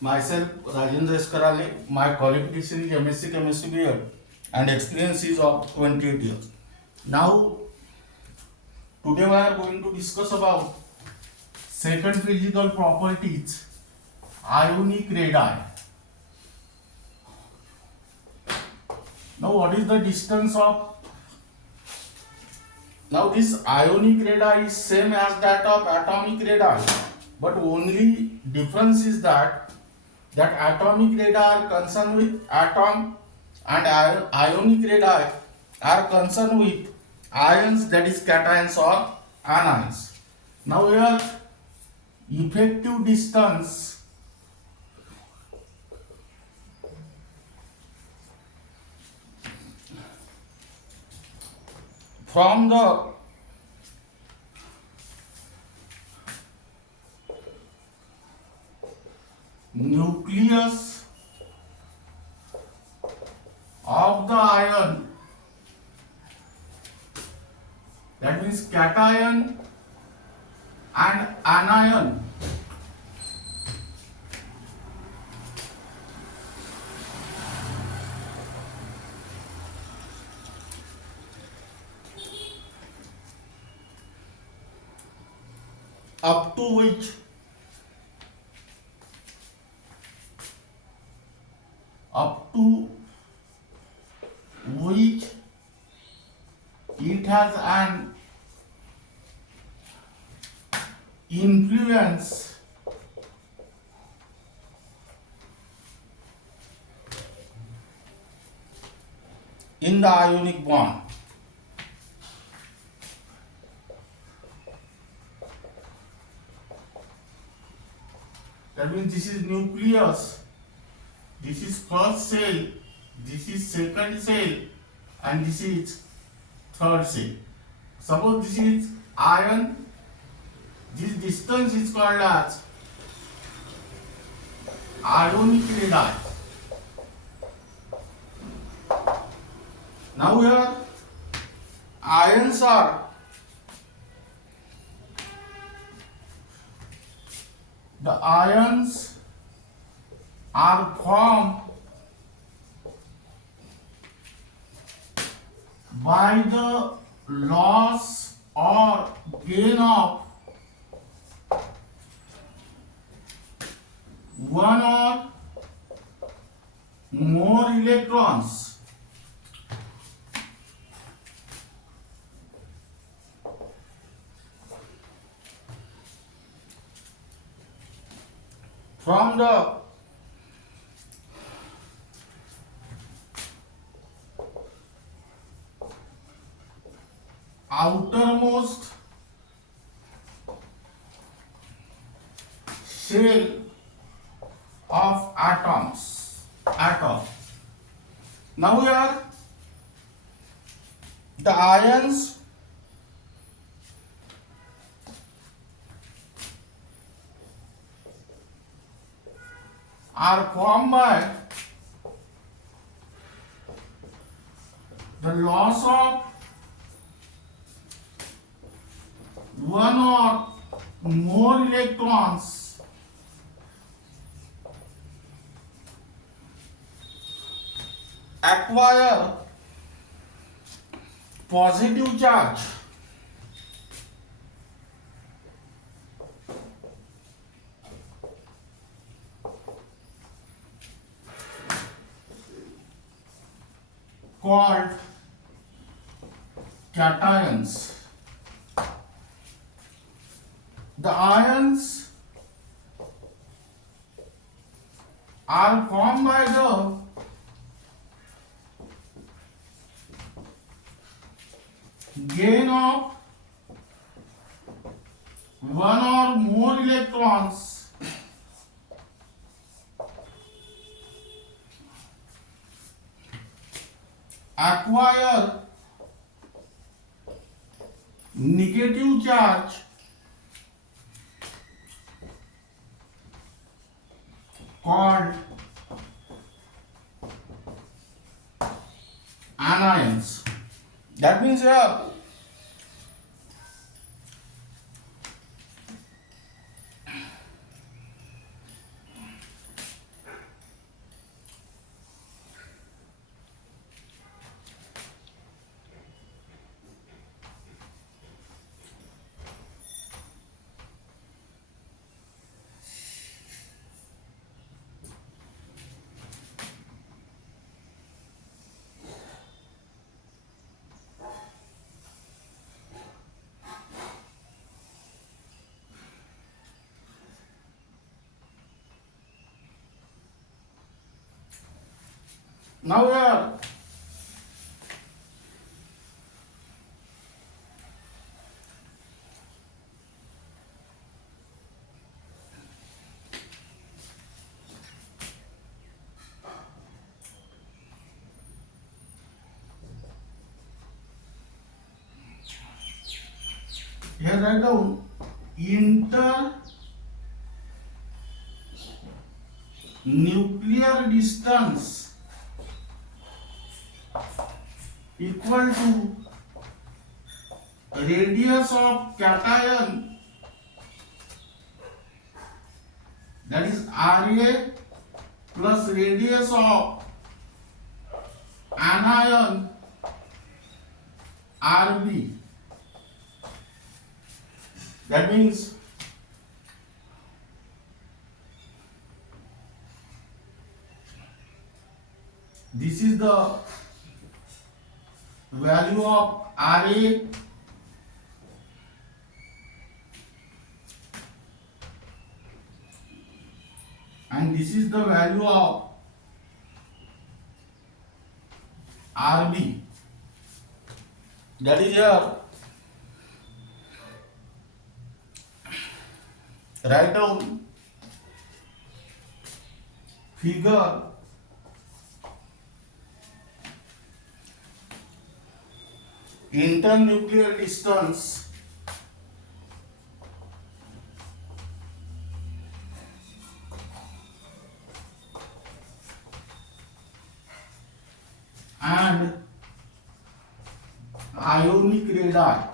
Myself, Rajendra S. Karale. My qualification is MSc Chemistry B.Ed and experience is of 28 years. Now, today we are going to discuss about second physical properties, Ionic Radii. Now, what is the distance of? Now, this Ionic radii is same as that of atomic radii, but only difference is that atomic radii are concerned with atom and ionic radii are concerned with ions, that is cations or anions. Now here effective distance from the nucleus of the ion, that means cation and anion, up to which it has an influence in the ionic bond. That means this is nucleus, this is first cell, this is second cell, and this is third cell. Suppose this is ion, this distance is called as Ionic radii. Now here ions are formed by the loss or gain of one or more electrons from the outermost shell of atom. Now here the ions are formed by the loss of one or more electrons acquire positive charge called cations. The ions are formed by the gain of one or more electrons acquire negative charge called anions. That means Now here write down internuclear distance equal to radius of cation, that is Ra, plus radius of anion Rb. That means this is the value of Ra and this is the value of Rb. That is here. Write down figure internuclear distance and ionic radii.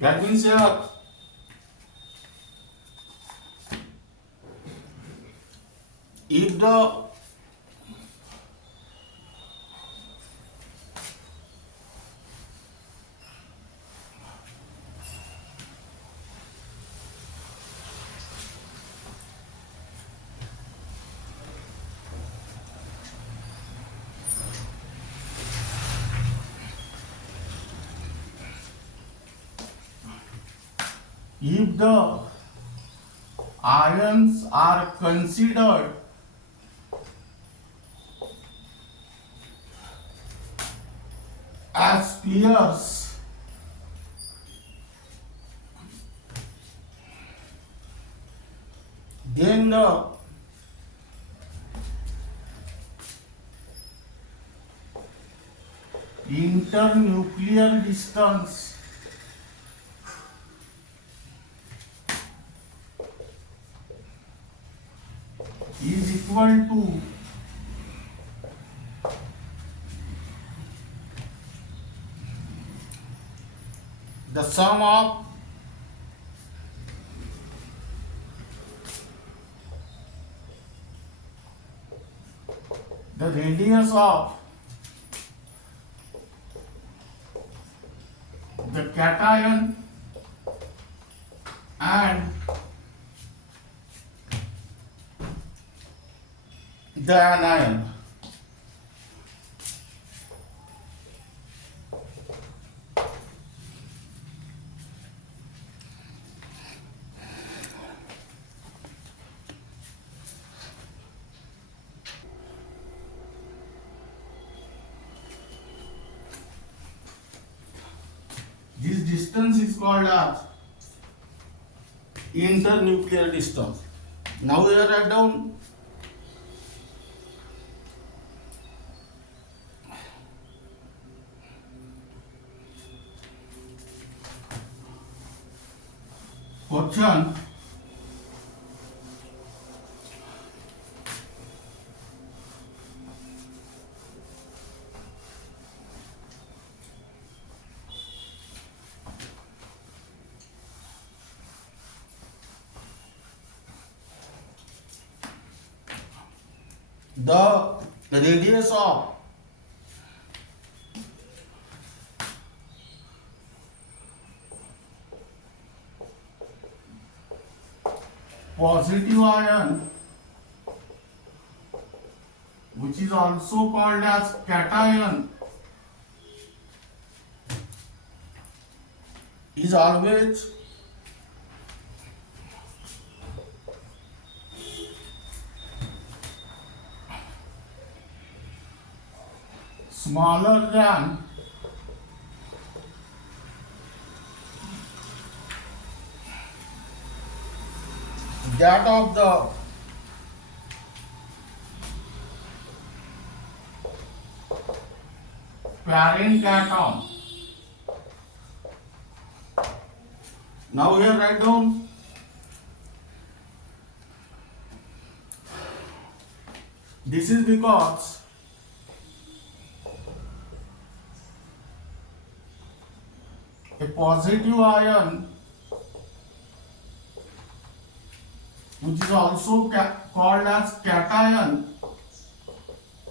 That means here if the ions are considered as pairs, then the internuclear distance is equal to the sum of the radius of the cation and the anion. This distance is called as internuclear distance. Now we are write down question the radius of positive ion, which is also called as cation, is always smaller than that of the parent atom. Now here write down this is because a positive ion, which is also called as cation,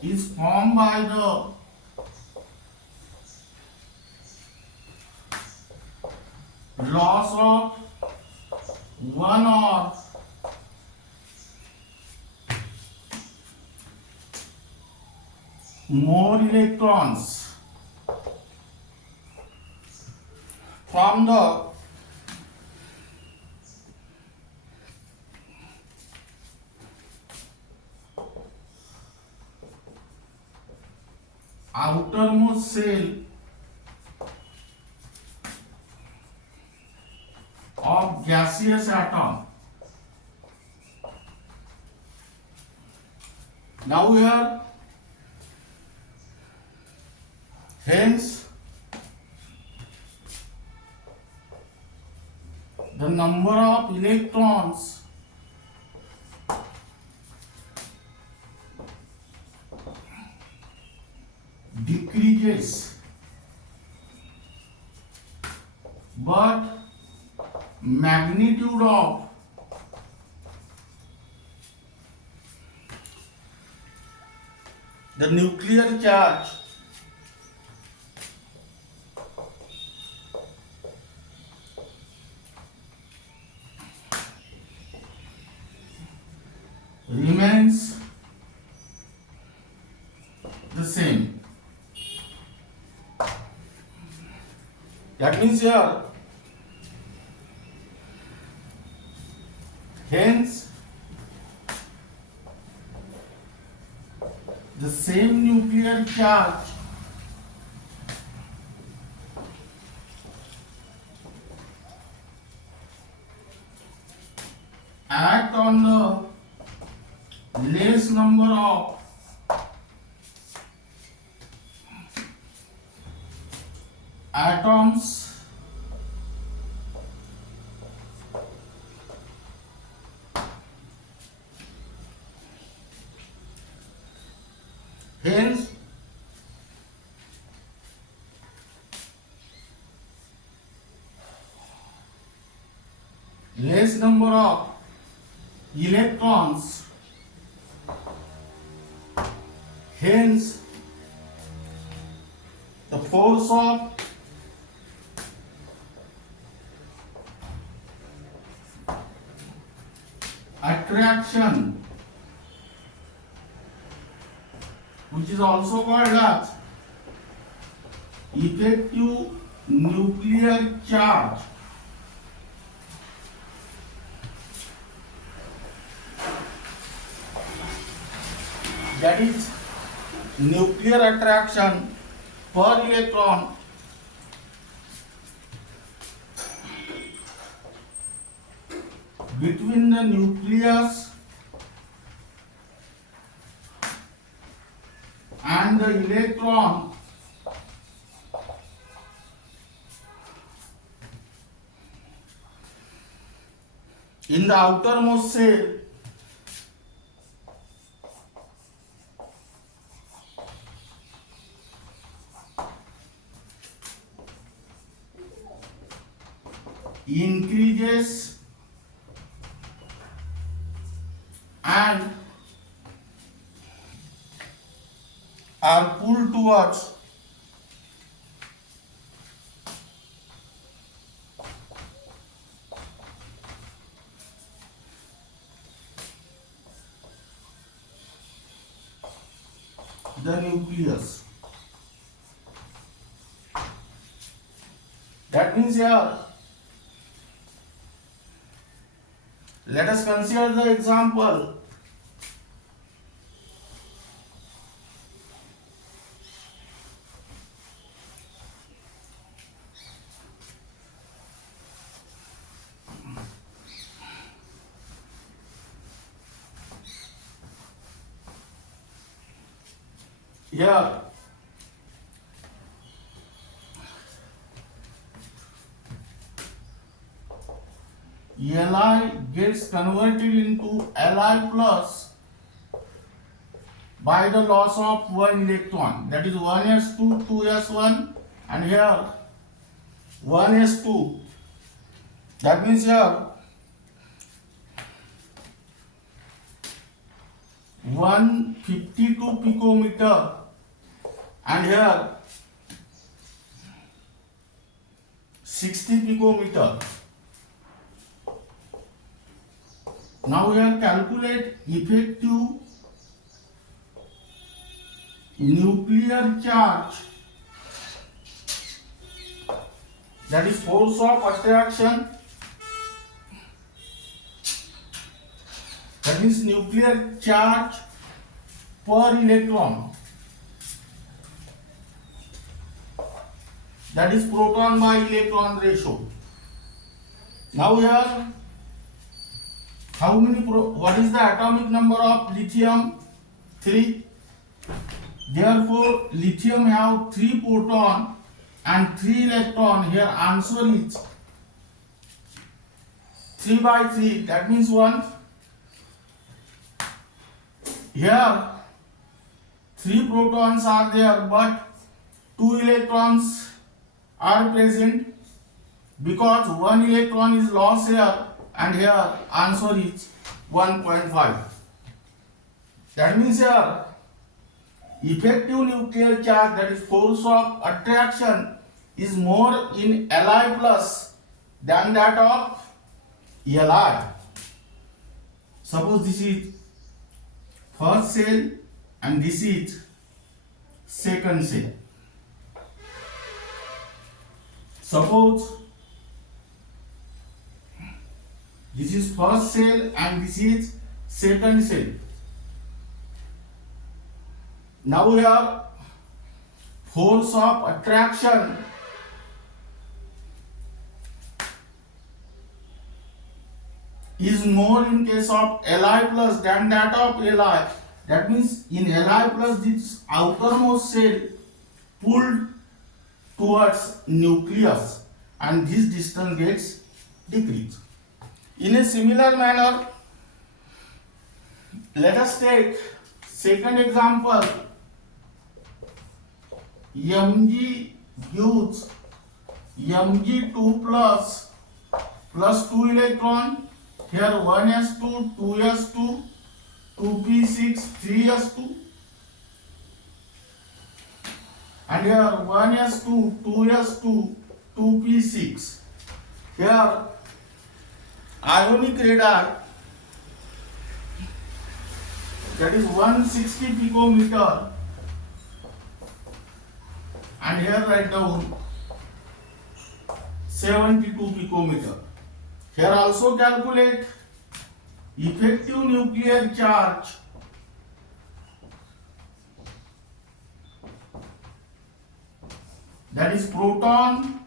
is formed by the loss of one or more electrons from the outermost shell of gaseous atom. Now here, hence the number of electrons decreases, but magnitude of the nuclear charge remains the same. That means here, hence the same nuclear charge act on the less number of atoms hence less number of electrons, hence the force of attraction, which is also called as effective nuclear charge, that is nuclear attraction per electron between the nucleus and the electron in the outermost shell increases and are pulled towards the nucleus. That means here, let us consider the example. here Li gets converted into Li plus by the loss of one electron, that is 1s2, 2s1, and here 1s2. That means here 152 picometer, and here 60 picometer. Now here calculate effective nuclear charge, that is force of attraction, that means nuclear charge per electron, that is proton by electron ratio. Now here what is the atomic number of lithium? 3. Therefore lithium have 3 proton and 3 electron. Here answer is 3 by 3, that means 1. Here 3 protons are there but 2 electrons are present, because 1 electron is lost here, and here answer is 1.5. That means here effective nuclear charge, that is force of attraction, is more in Li plus than that of Li. Suppose this is first cell and this is second cell. Suppose this is first cell and this is second cell. Now we have force of attraction is more in case of Li plus than that of Li. That means in Li plus this outermost cell pulled towards nucleus and this distance gets decreased. In a similar manner, let us take second example. Mg gives Mg2 plus 2 electron. Here 1s2, 2s2, 2p6, 3s2, and here 1s2, 2s2, 2p6. Here Ionic radii, that is 160 picometer, and here write down 72 picometer. Here also calculate effective nuclear charge, that is proton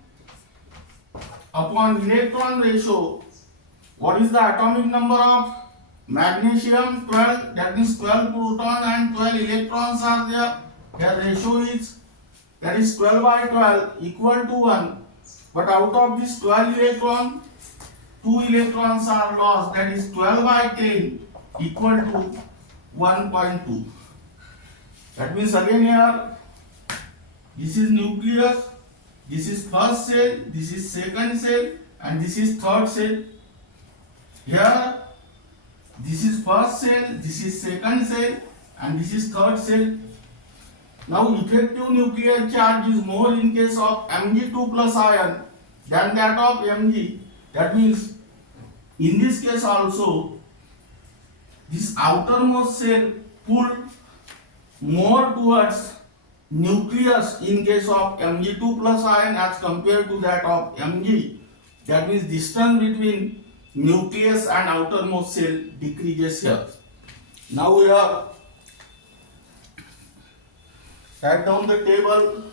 upon electron ratio. What is the atomic number of magnesium? 12, that means 12 proton and 12 electrons are there. Here ratio is, that is 12 by 12 equal to 1, but out of this 12 electron, 2 electrons are lost, that is 12 by 10 equal to 1.2. That means again here, this is nucleus, this is first cell, this is second cell, and this is third cell. Here, this is first cell, this is second cell, and this is third cell. Now effective nuclear charge is more in case of Mg2 plus ion than that of Mg. That means in this case also this outermost cell pulled more towards nucleus in case of Mg2 plus ion as compared to that of Mg. That means distance between nucleus and outermost cell decreases here. Now we are write down the table.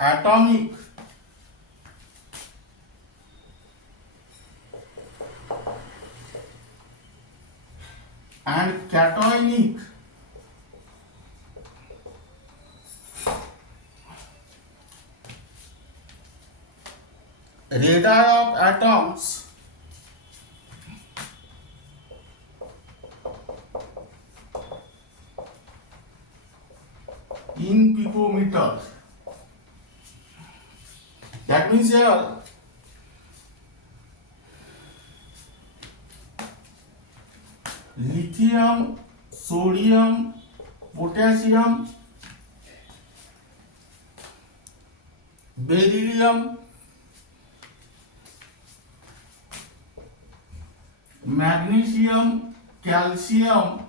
atomic and cationic radii of atoms in picometer. That means here lithium, sodium, potassium, beryllium, magnesium, calcium,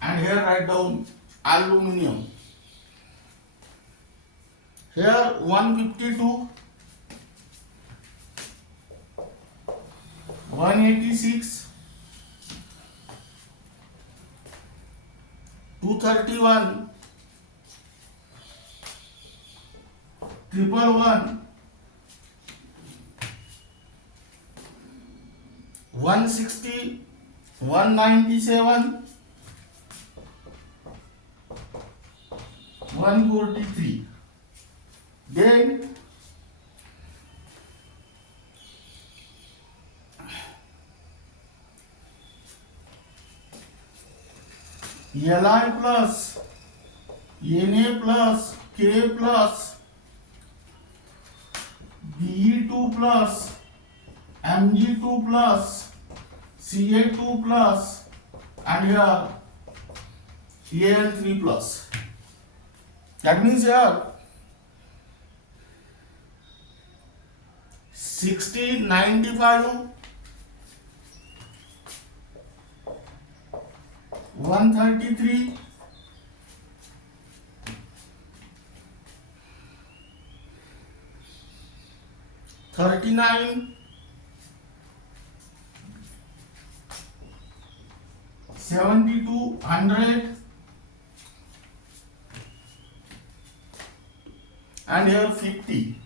and here write down aluminium. Here 152, 186, 231, 111, 160, 197, 143. Then Li plus, Na plus, K plus, Be2 plus, Mg2 plus, Ca2 plus, and here Al3 plus. That means here 60, 95, 133, 39, 72, 100, and here 50.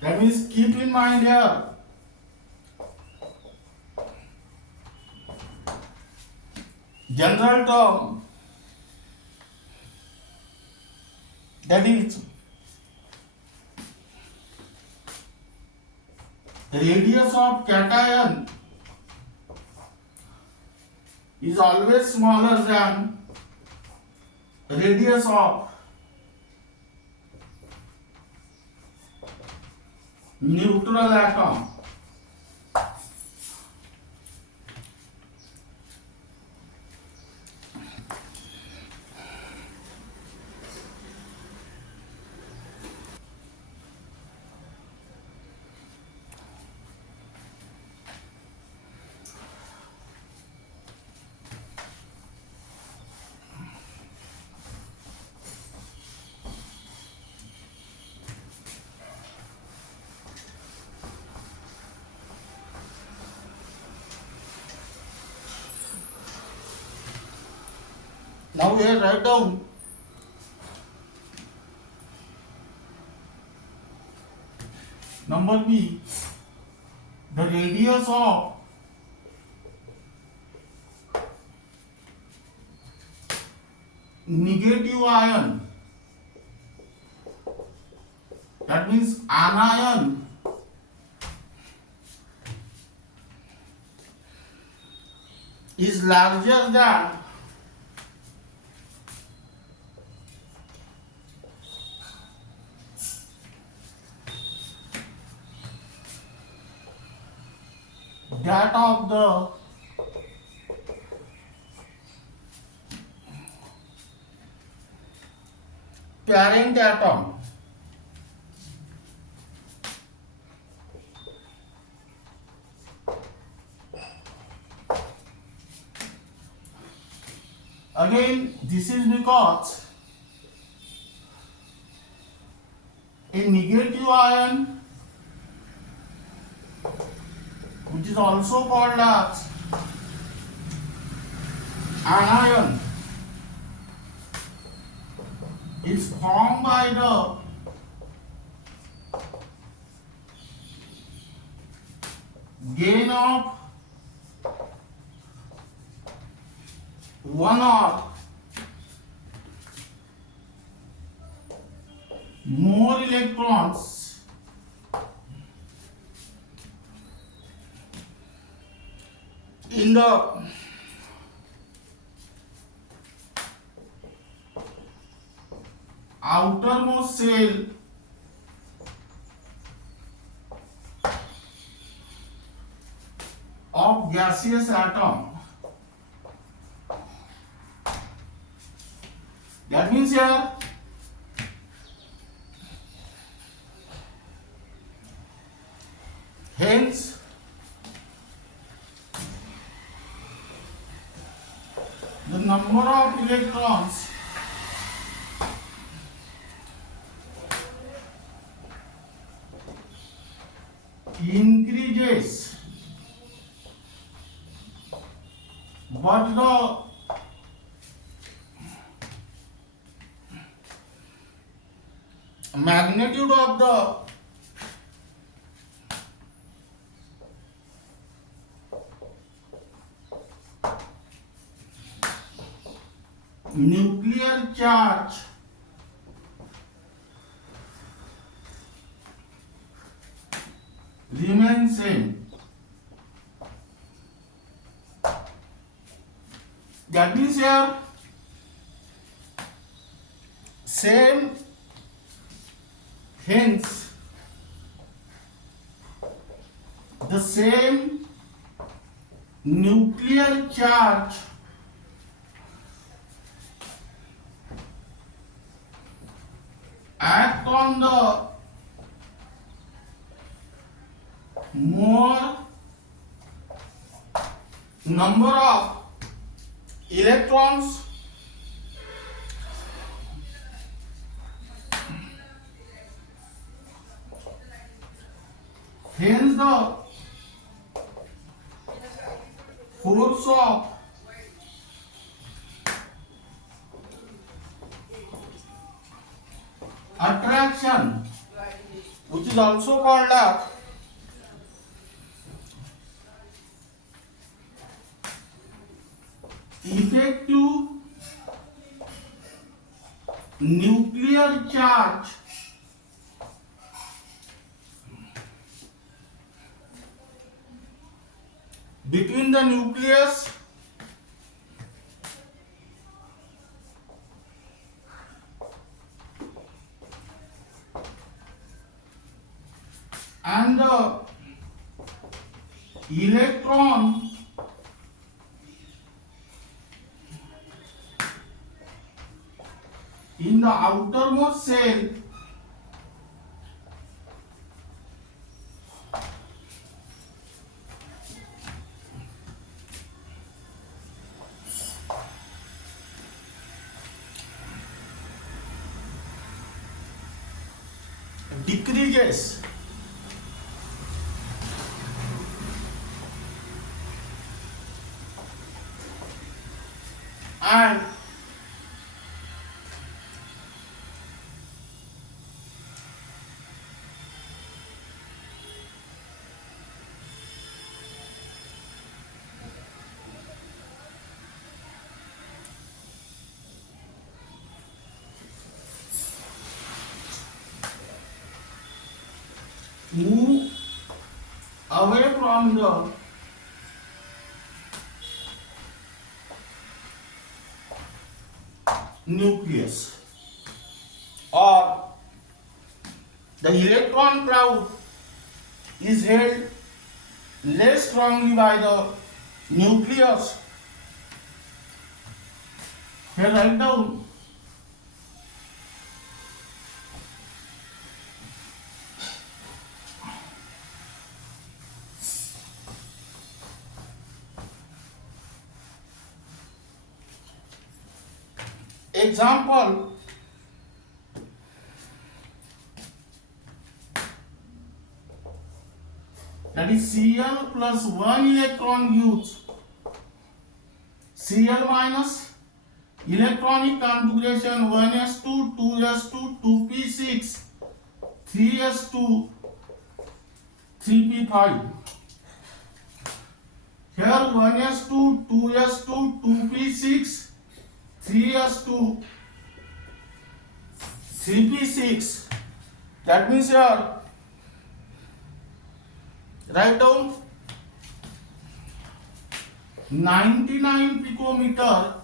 That means keep in mind here general term, that is radius of cation is always smaller than radius of neutral atom. Now here write down number B, the radius of negative ion, that means anion, is larger than that of the parent atom. Again, this is because a negative ion, which is also called as anion, is formed by the gain of one or more electrons in the outermost shell of gaseous atom. That means here hence the number of electrons increases, but the magnitude of the nuclear charge remains same. That means here same, hence the same nuclear charge act on the more number of electrons hence the force of attraction, which is also called as effective nuclear charge between the nucleus and the electron in the outermost shell decreases. And move away from the nucleus, or the electron cloud is held less strongly by the nucleus. Here write down example. That is Cl plus 1 electron gives Cl minus electronic configuration 1s2, 2s2, 2p6, 3s2, 3p5. Here 1s2, 2s2, 2p6, 3s2, 3p6. That means here write down 99 picometer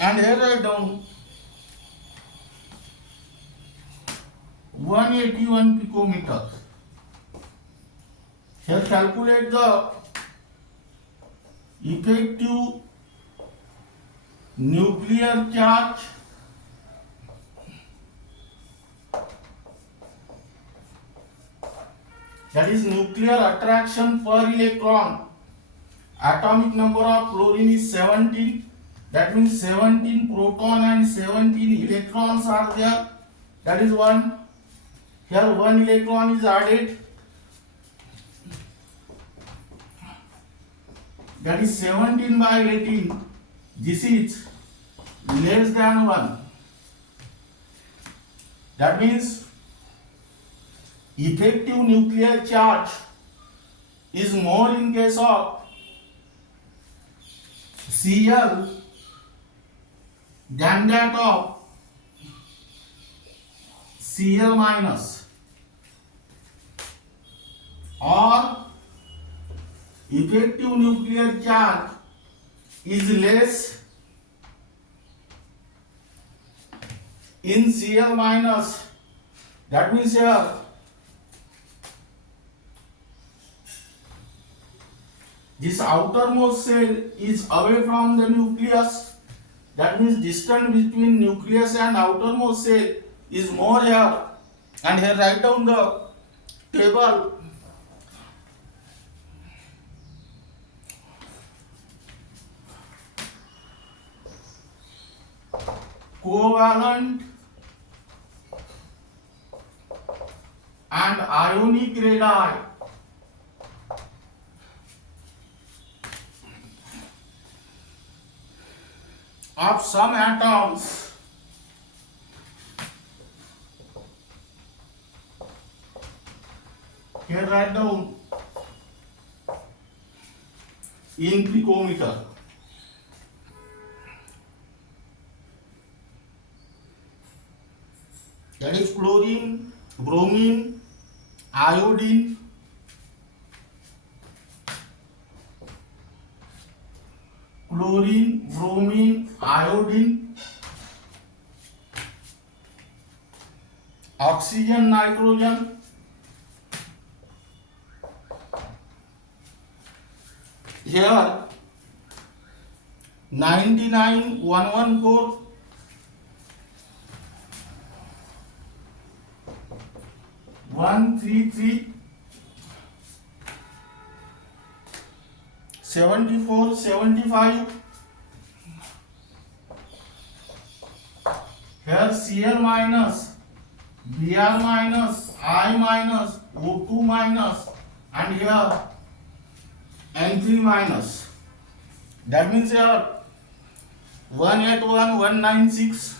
and here write down 181 picometer. Here calculate the effective nuclear charge that is nuclear attraction per electron. Atomic number of fluorine is 17. That means 17 proton and 17 electrons are there. That is 1. Here 1 electron is added. That is 17 by 18. This is less than 1. That means effective nuclear charge is more in case of Cl than that of Cl minus, or effective nuclear charge is less in Cl minus. That means here this outermost shell is away from the nucleus. That means distance between nucleus and outermost shell is more here. And here write down the table. Covalent and ionic radii of some atoms here write down in picometer. That is chlorine, bromine, iodine, chlorine, bromine, iodine, oxygen, nitrogen, here 99, 114, 133, 74, 75. Here Cl minus, Br minus, I minus, O2 minus, and here N3 minus. That means here 181, 196.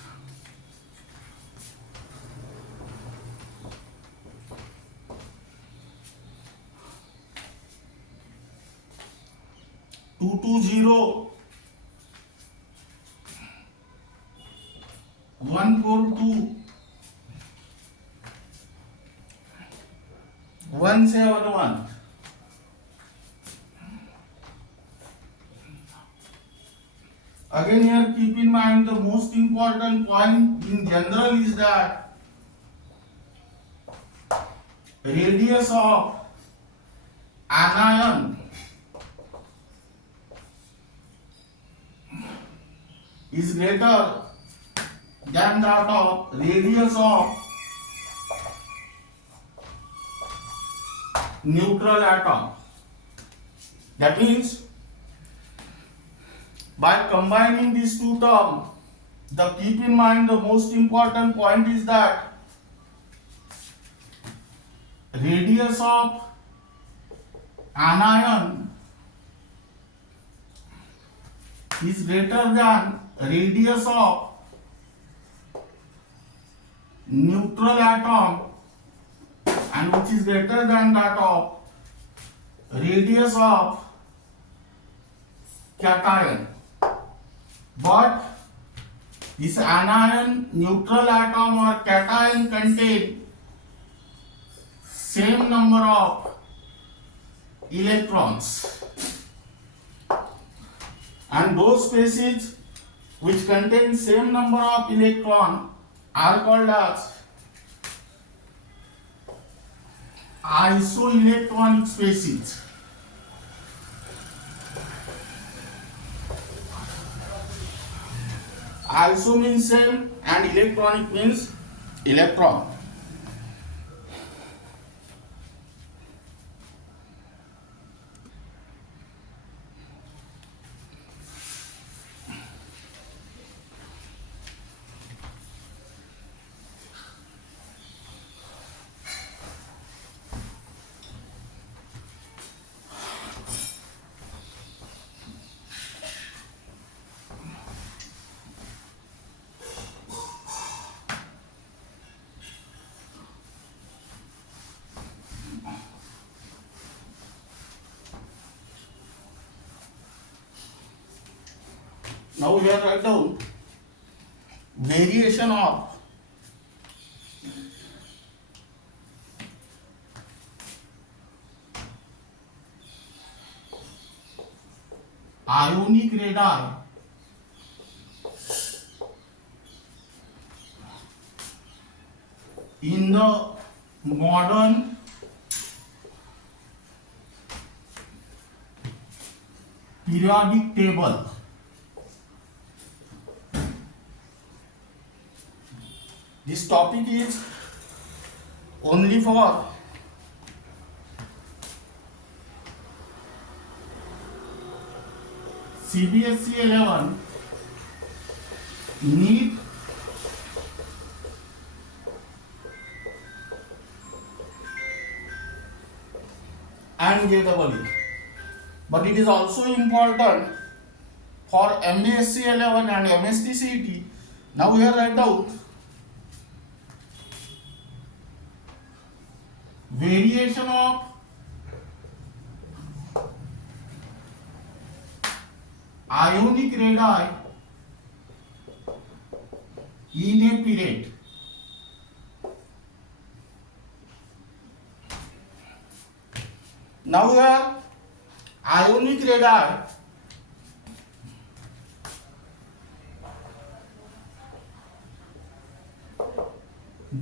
220, 142, 171. Again here keep in mind the most important point in general is that radius of anion is greater than that of radius of neutral atom. That means by combining these two terms, keep in mind the most important point is that radius of anion is greater than radius of neutral atom and which is greater than that of radius of cation. But this anion, neutral atom or cation contain same number of electrons, and those species which contain same number of electron are called as isoelectronic species. Iso means same and electronic means electron. Now we are write down variation of ionic radii in the modern periodic table. This topic is only for CBSE 11, NEET and JEE, but it is also important for MBSE 11 and MHT-CET. Now here write down variation of ionic radii in a period. Now here ionic radii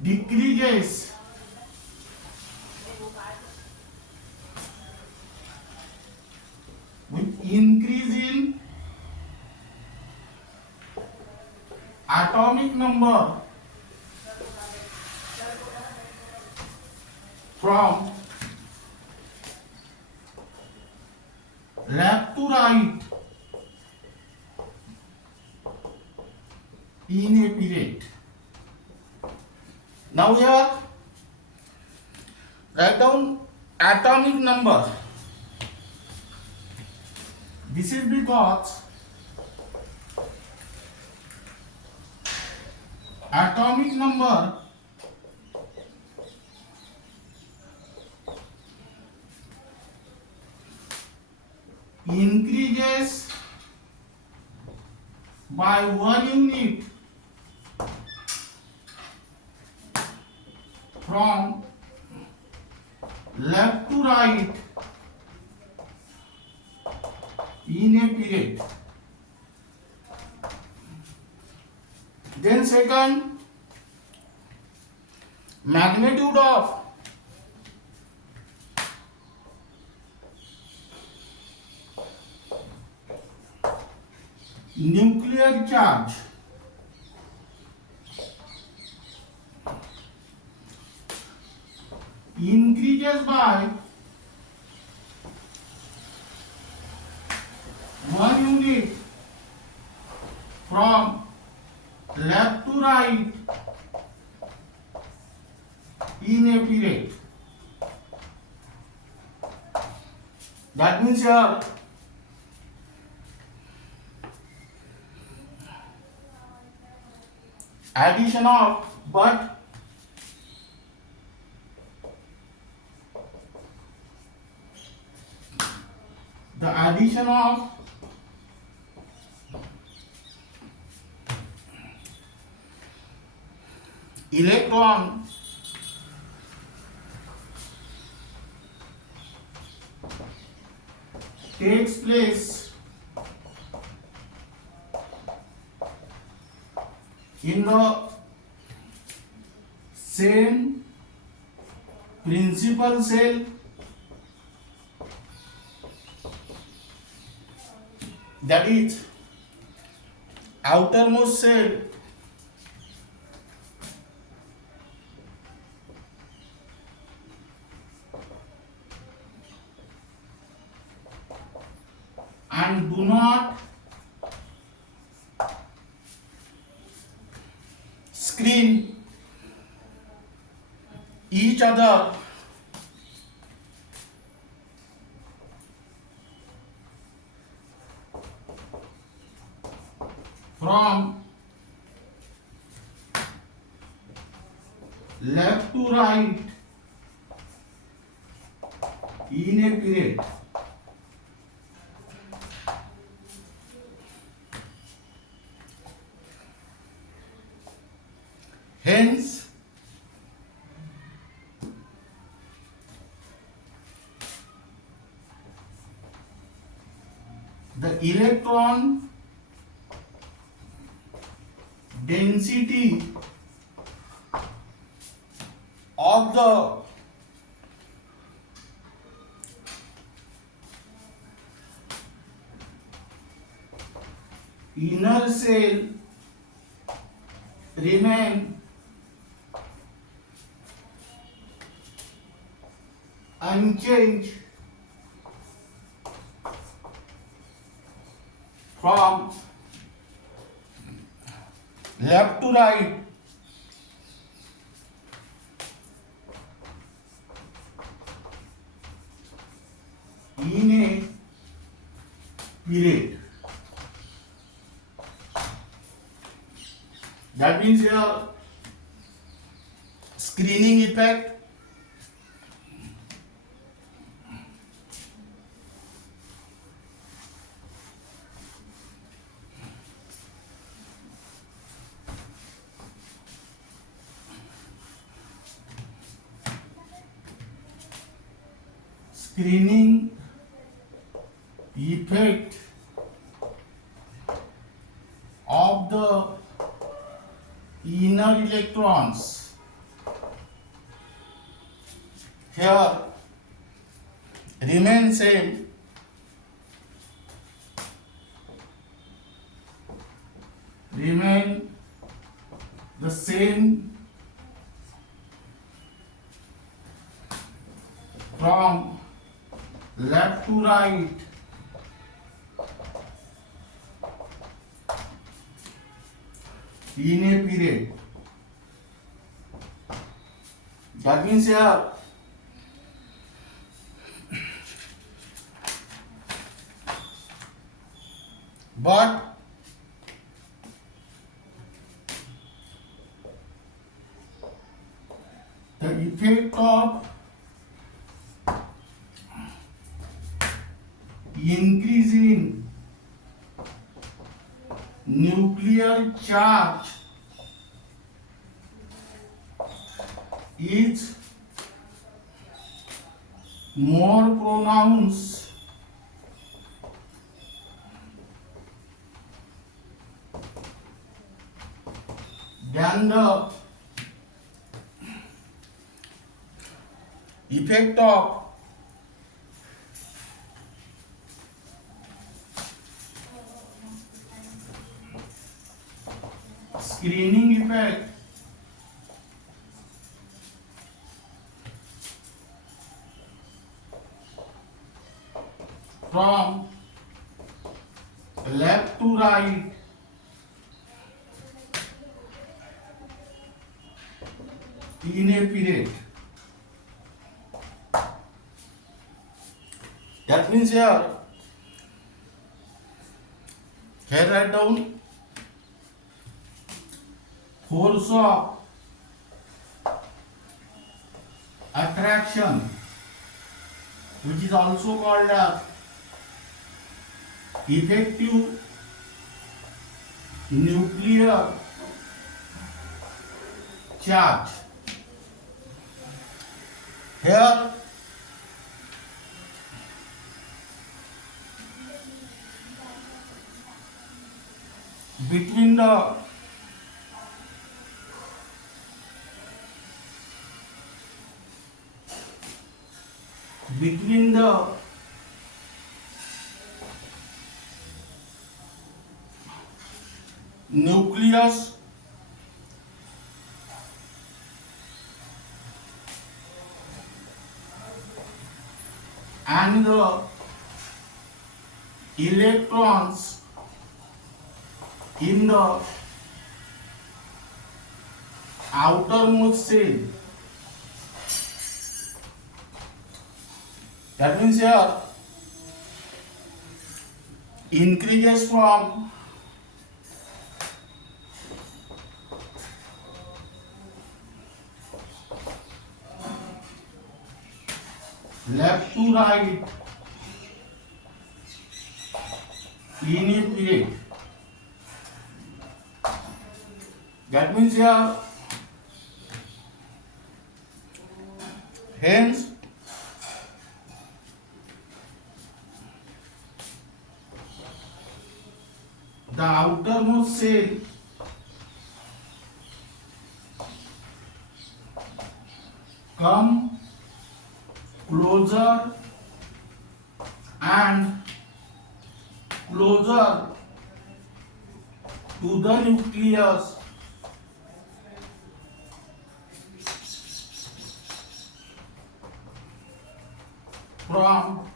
decreases with increase in atomic number from left to right in a period. Now here write down atomic number. This is because atomic number increases by 1 unit from left to right in a period. Then second, magnitude of nuclear charge increases by 1 unit from left to right in a period. That means here addition of, but the addition of electron takes place in the same principal cell, that is outermost cell, and do not screen each other from left to right in a period. Hence, the electron density of the inner cell remain unchanged from left to right in a period. That means your screening effect of the inner electrons here remain same remain the same from left to right in a period. That means here but the effect of increase in nuclear charge is more pronounced than the effect of screening effect from left to right in a period. That means here write down force of attraction, which is also called as effective nuclear charge. Here between the nucleus and the electrons in the outermost shell. That means here increases from left to right in a period. That means here hence the outermost shell come closer and closer to the nucleus from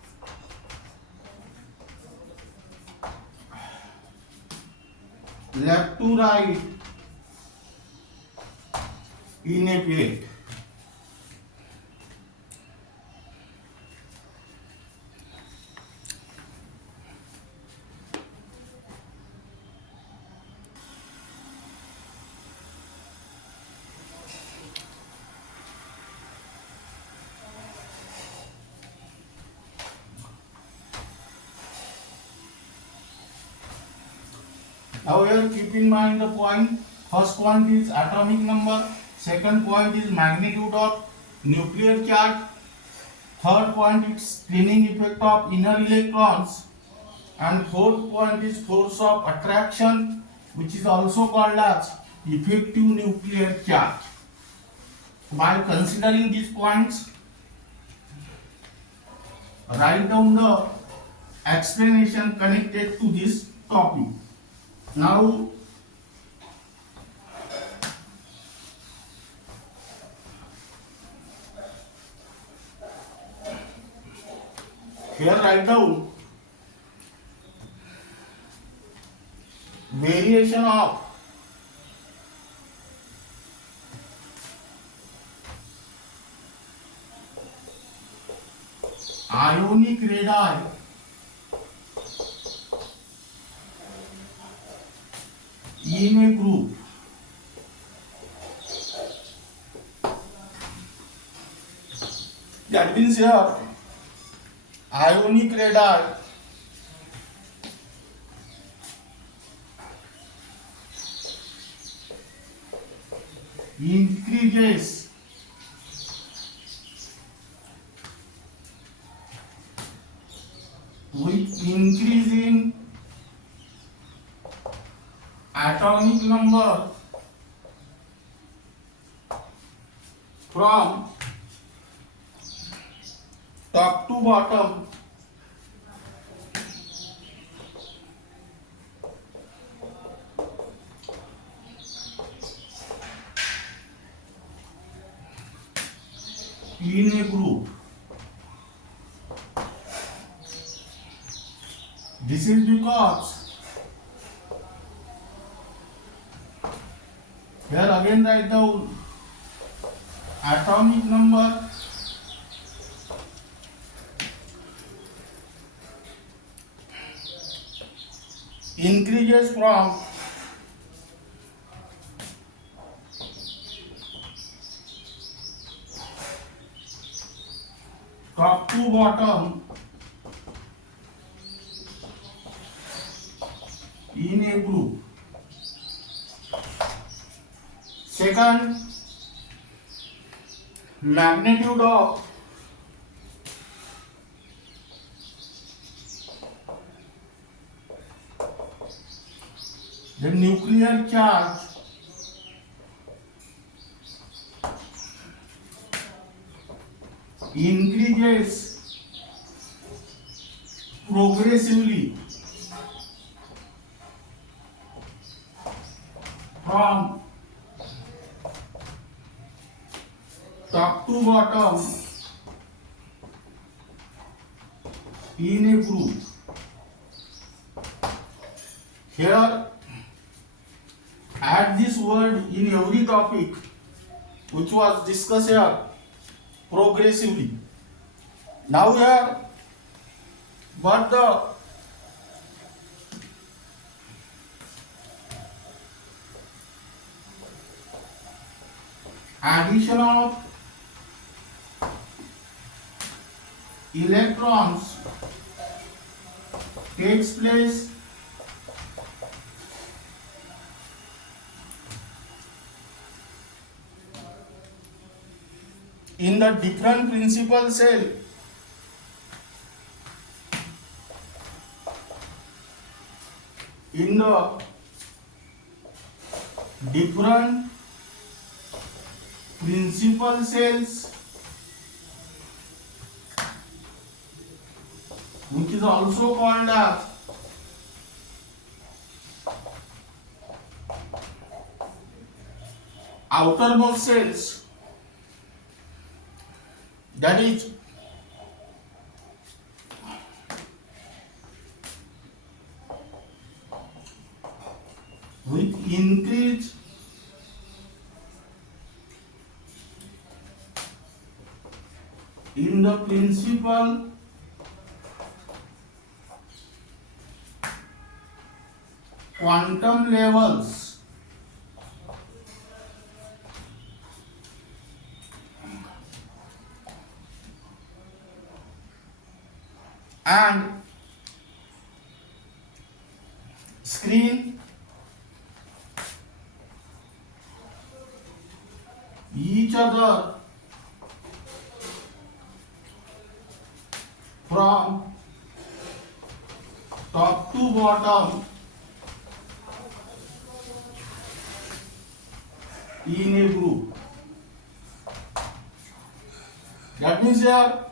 left to right in a plate. Now here keep in mind the point. First point is atomic number, second point is magnitude of nuclear charge, third point is screening effect of inner electrons, and fourth point is force of attraction, which is also called as effective nuclear charge. By considering these points, write down the explanation connected to this topic. Now here write down variation of ionic radii in a group. That means here ionic radii increases with increasing atomic number from top to bottom in a group. This is because here again write down atomic number increases from top to bottom in a group. Second, magnitude of the nuclear charge increases progressively from top to bottom in a group. Here, add this word in every topic which was discussed here, progressively. Now here, what the addition of electrons takes place in the different principal cell in the different principal cells, which is also called as outermost cells, that is with increase in the principal quantum levels and screen each other from top to bottom in a group. That means here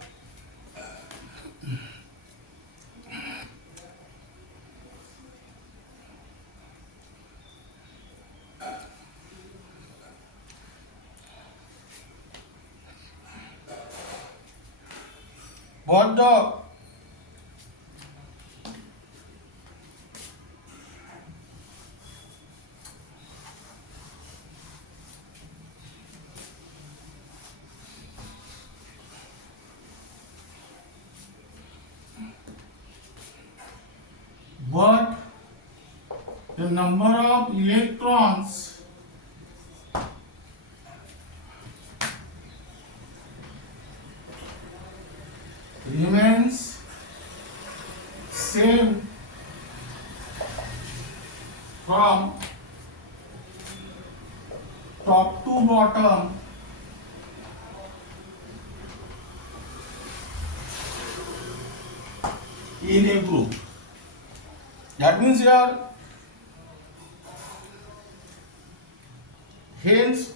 what the number of electrons remains same from top to bottom in a group. That means here, hence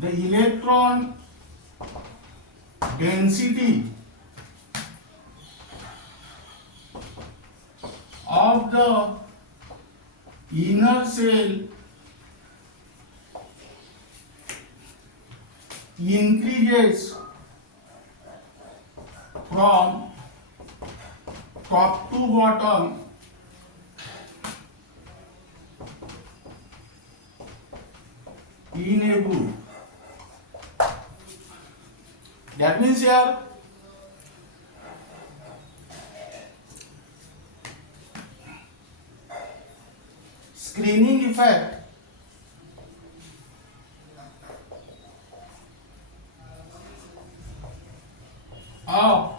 the electron density of the inner cell increases from top to bottom in a group. That means here screening effect of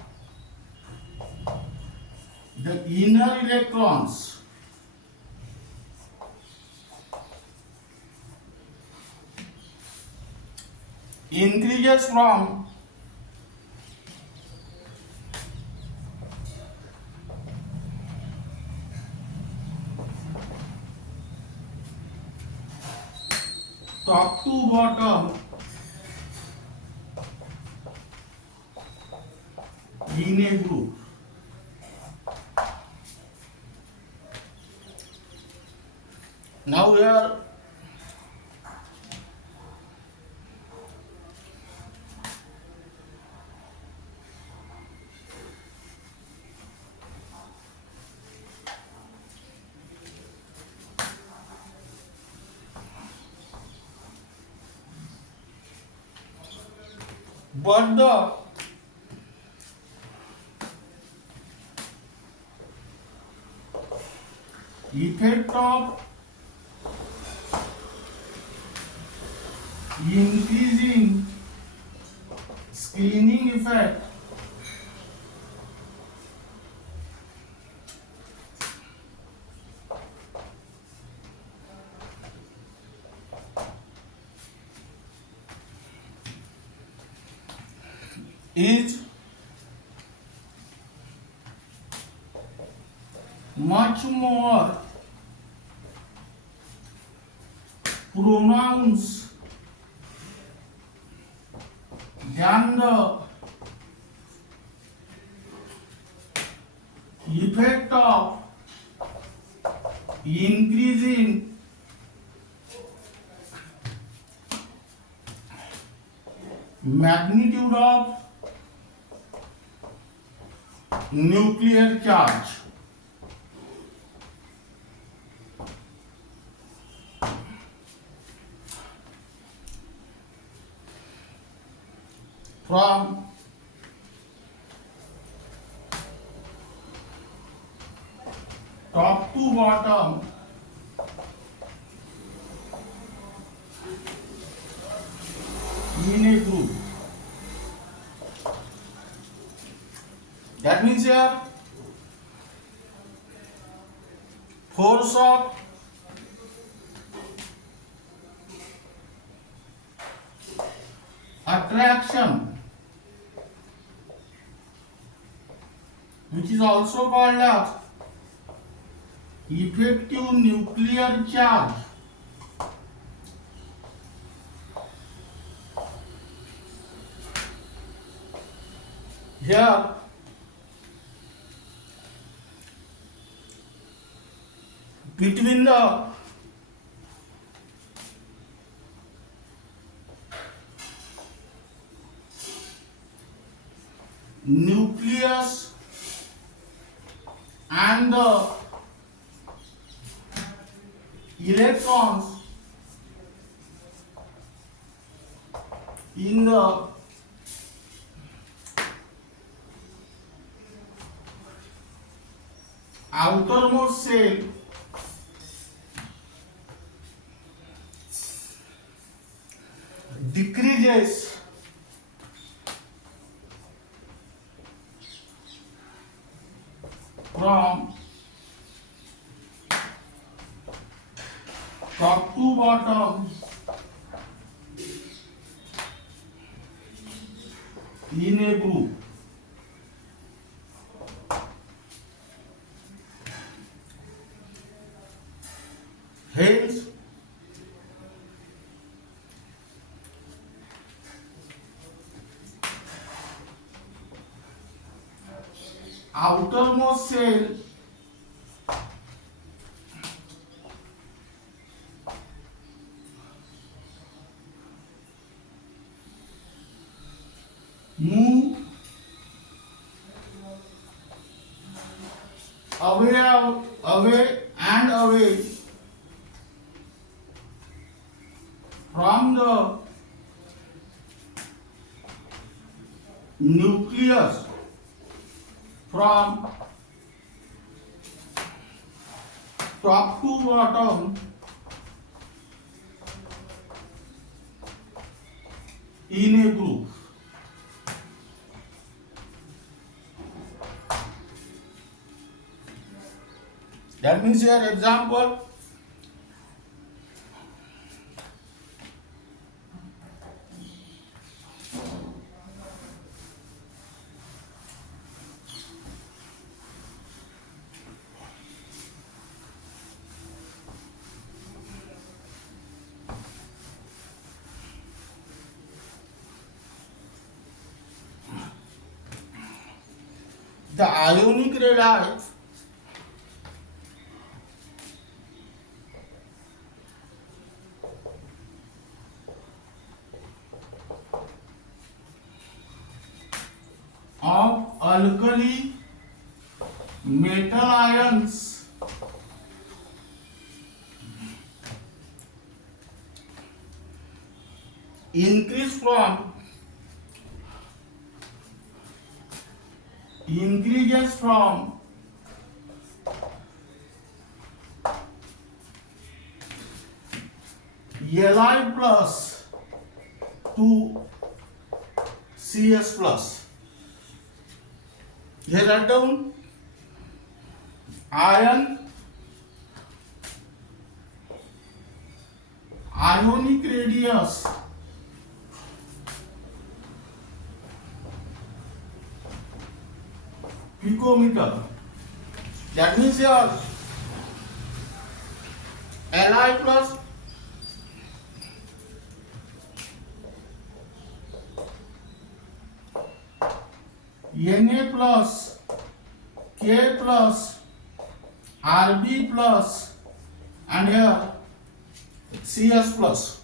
the inner electrons increases from top to bottom in a group. Now here but the effect of increasing screening effect is much more pronounced than the effect of increasing magnitude of nuclear charge. From top to bottom in a group. That means here force of attraction, which is also called as effective nuclear charge, here between the nucleus and the electrons in the outermost shell decreases from top to bottom in a group. Hence, outermost shell move away and away from the nucleus, from top to bottom in a group. That means here example, the ionic radii of alkali metal ions increase from Li plus to Cs plus. Here write down ionic radius picometer. That means here Li plus Na plus K plus Rb plus and here Cs plus,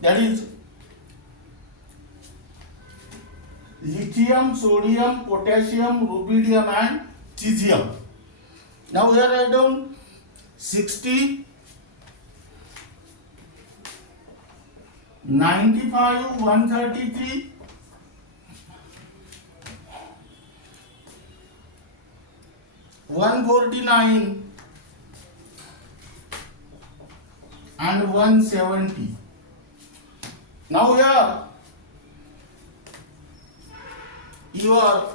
that is lithium, sodium, potassium, rubidium and cesium. Now here write down 60, 95, 133, 149 and 170. Now here your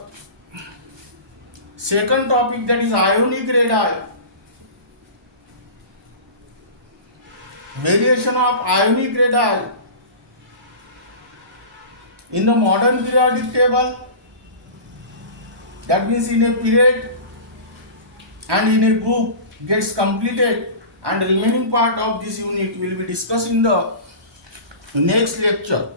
second topic, that is ionic radii, variation of ionic radii in the modern periodic table, that means in a period and in a group, gets completed, and the remaining part of this unit will be discussed in the next lecture.